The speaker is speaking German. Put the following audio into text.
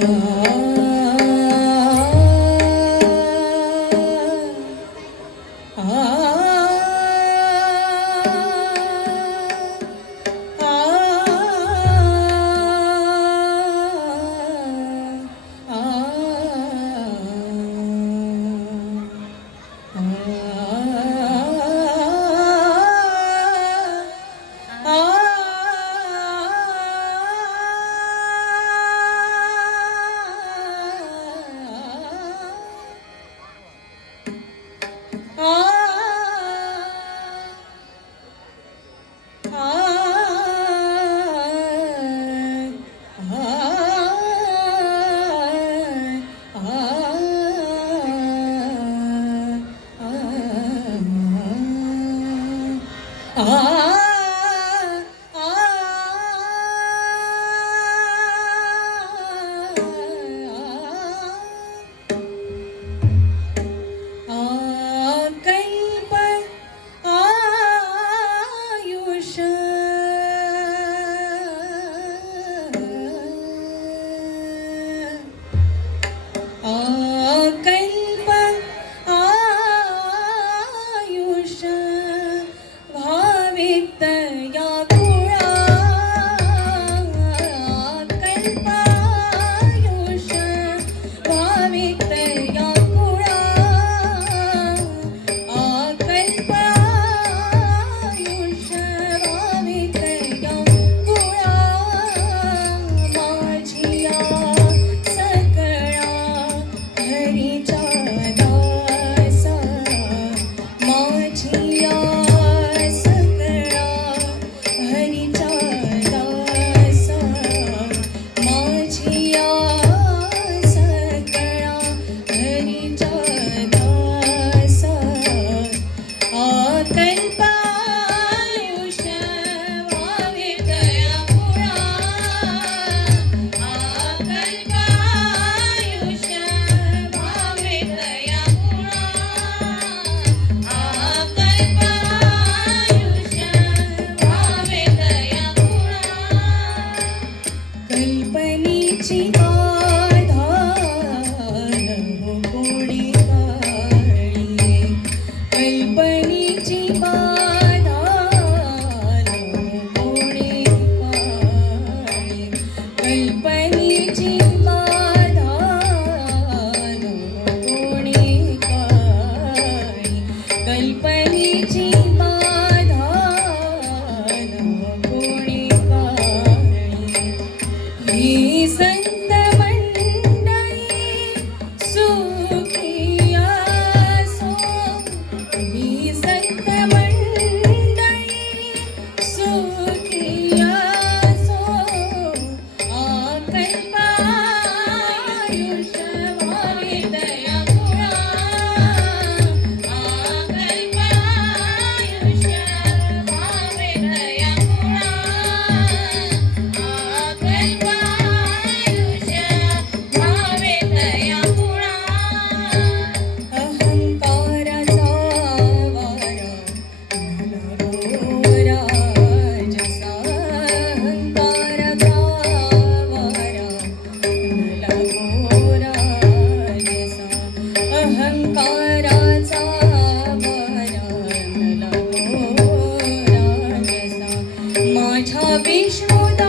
Música ah. ছবিশ মোটা